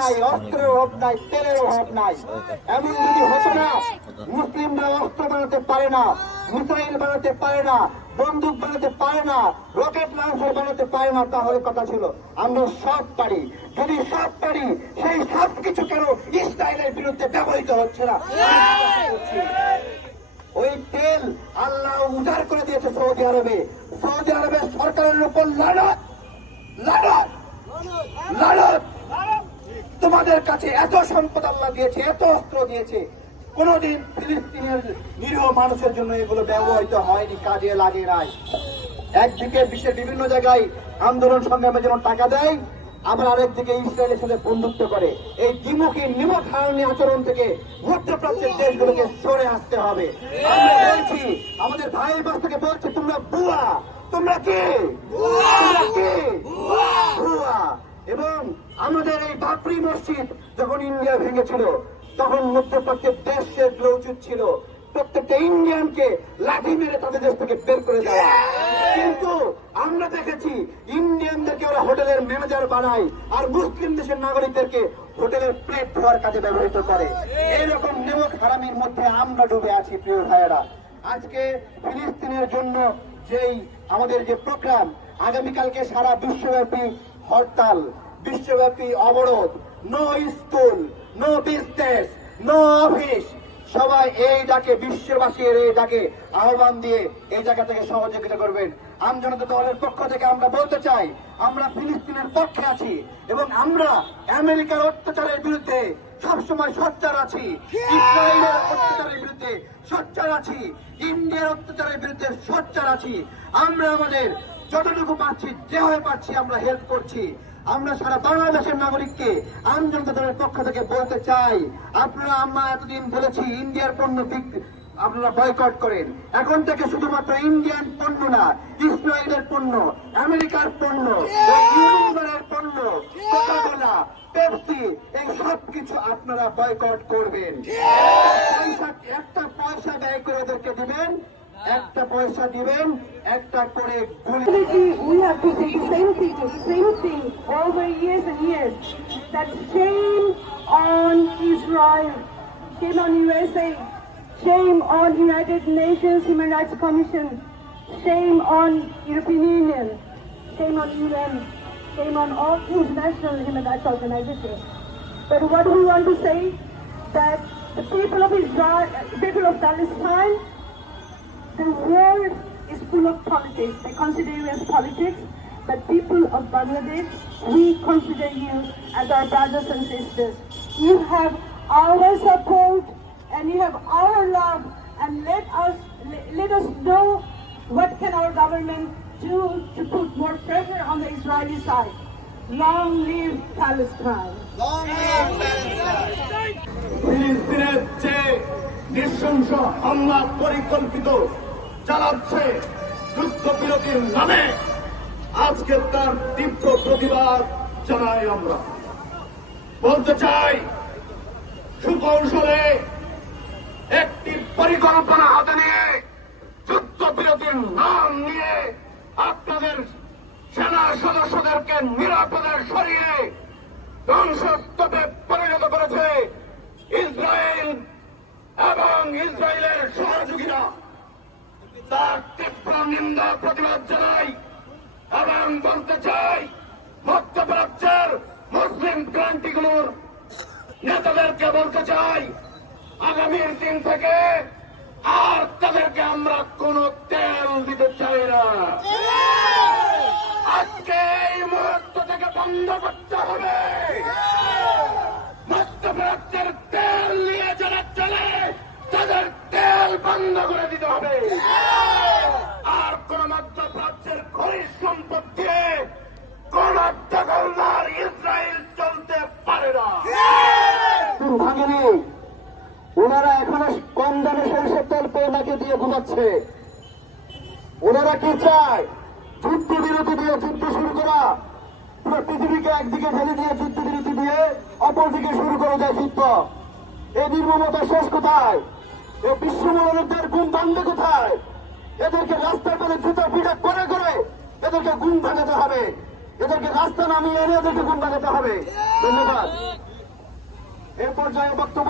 নাই, অস্ত্রের অভাব নাই, তেলের অভাব নাই। এমন যদি হতো না, মুসলিমরা অস্ত্র বানাতে পারে না, মিসাইল বানাতে পারে না, বন্দুক বানাতে পারে না, রকেট লঞ্চার বানাতে পারে না, তাহলে কথা ছিল আমরা সব পারি। যদি সব পারি, সেই সব কিছু কেন ইসরায়েলের বিরুদ্ধে ব্যবহৃত হচ্ছে না? ওই তেল আল্লাহ উজাড় করে দিয়েছে সৌদি আরবে। সৌদি আরবের সরকারের উপর লানত লানত লানত। তোমাদের কাছে এত সম্পদ আল্লাহ দিয়েছে, এত অস্ত্র দিয়েছে, কোনদিন ফিলিস্তিনের নিরীহ মানুষের জন্য এগুলো ব্যবহৃত হয়নি, কাজে লাগে নাই। একদিকে বিশ্বের বিভিন্ন জায়গায় আন্দোলন সংগ্রামের জন্য টাকা দেয়, আবার আরেকদিকে ইসরায়েলের সাথে বন্ধুত্ব করে। এই দ্বিমুখী নিমকহারানি আচরণ থেকে মধ্যপ্রাচ্যের দেশগুলোকে সরে আসতে হবে। আমরা বলছি, আমাদের ভাই বাস্তকে বলছে, তোমরা বুয়া, তোমরা কি বুয়া। এবং আমাদের এই বাবরি মসজিদ যখন ইন্ডিয়া ভেঙেছিল, তখন মধ্যপ্রাচ্যের দেশগুলো উচিত ছিল প্রত্যেকটা ইন্ডিয়ানকে লাঠি মেরে তাদের দেশ থেকে বের করে দেওয়া। কিন্তু আমরা দেখেছি ইন্ডিয়ানদেরকে ওরা হোটেলের ম্যানেজার বানায়, আর মুসলিম দেশের নাগরিকদেরকে হোটেলের প্লেট ধোয়ার কাজে ব্যবহৃত করে। এইরকম নেমক হারামির মধ্যে আমরা ডুবে আছি। প্রিয় ভাইয়েরা, আজকে ফিলিস্তিনের জন্য যেই আমাদের যে প্রোগ্রাম, আগামীকালকে সারা বিশ্বব্যাপী হরতাল, বিশ্বব্যাপী অবরোধ, no school, no business, no office, সবাই এই ডাকে, বিশ্ববাসীর এই ডাকে আহ্বান দিয়ে এই জায়গা থেকে সহযোগিতা করবেন। আমজনতা দলের পক্ষ থেকে আমরা বলতে চাই, আমরা ফিলিস্তিনের পক্ষে আছি এবং আমরা আমেরিকার অত্যাচারের বিরুদ্ধে সবসময় সোচ্চার আছি, ইসরায়েলের অত্যাচারের বিরুদ্ধে সোচ্চার আছি, ইন্ডিয়ার অত্যাচারের বিরুদ্ধে সোচ্চার আছি। আমরা আমাদের যতটুকু পাচ্ছি, যেভাবে পাচ্ছি আমরা হেল্প করছি। আমরা সারা বাংলাদেশের নাগরিককে আমজনতা দলের পক্ষ থেকে বলতে চাই, আপনারা, আমরা এতদিন বলেছি ইন্ডিয়ার পণ্য আপনারা বয়কট করেন। এখন থেকে শুধুমাত্র ইন্ডিয়ান পণ্য না, ইসরায়েলের পণ্য, আমেরিকার পণ্য, ইউনিলিভারের পণ্য, কোকা-কোলা, পেপসি, এই সব কিছু আপনারা বয়কট করবেন। একটা পয়সা ব্যয় করে ওদেরকে দিবেন, একটা পয়সা দিবেন, একটা করে গুলি। We have to say the same thing over years and years. That shame on Israel, shame on USA, shame on United Nations Human Rights Commission, shame on European Union, shame on UN, shame on all international human rights organizations. But what we want to say, that the people of Israel, people of Palestine, the world is full of politics. They consider you as politics, but people of Bangladesh, we consider you as our brothers and sisters. You have our support and you have our love, and let us know what can our government do to put more pressure on the Israeli side. Long live Palestine. Long live Palestine. ফিলিস্তিনের যে নৃশংস হামলা পরিকল্পিত চালাচ্ছে যুদ্ধবিরতির নামে, আজকে তার তীব্র প্রতিবাদ জানাই। আমরা বলতে চাই, সুকৌশলে একটি পরিকল্পনা হাতে নিয়ে যুদ্ধবিরতির নাম নিয়ে আপনাদের সেনা সদস্যদেরকে নিরাপদে সরিয়ে ধ্বংসস্তূপে পরিণত করেছে ইসরায়েল এবং ইসরায়েলের সহযোগীরা। তার তীব্র নিন্দা প্রতিবাদ জানাই এবং বলতে চাই, মধ্যপ্রাচ্যের মুসলিম ক্রান্তিগুলোর নেতাদেরকে বলতে চাই, আগামীর দিন থেকে আর তাদেরকে আমরা কোনো তেল দিতে চাই না। আজকে এই মুহূর্ত থেকে বন্ধ করতে হবে। মধ্যপ্রাচ্যের তেল নিয়ে যারা চলে, তাদের তেল বন্ধ করে দিতে হবে। আর কোন মধ্যপ্রাচ্যের খনিজ সম্পদ দিয়ে কোন দখলদার ইসরায়েল চলতে পারে না। ভাগিনী, ওনারা এখনো কম দামে সরিষার তেল পেয়ে নাকি দিয়ে ঘুমাচ্ছে। ওনারা কি চায়? যুদ্ধবিরতি দিয়ে যুদ্ধ শুরু করা, পুরো পৃথিবীকে একদিকে ফেলে দিয়ে যুদ্ধবিরতি দিয়ে অপরদিকে শুরু করে দেয় যুদ্ধ। এই নির্মমতা শেষ কোথায়? এই বিশ্বমানবদের গুণ ভাঙবে কোথায়? এদেরকে রাস্তার পথে জুতো পিটা করে করে এদেরকে গুণ ভাঙাতে হবে, এদেরকে রাস্তা নামিয়ে এনে এদেরকে গুণ ভাঙাতে হবে। ধন্যবাদ। এ পর্যায়ে বক্তব্য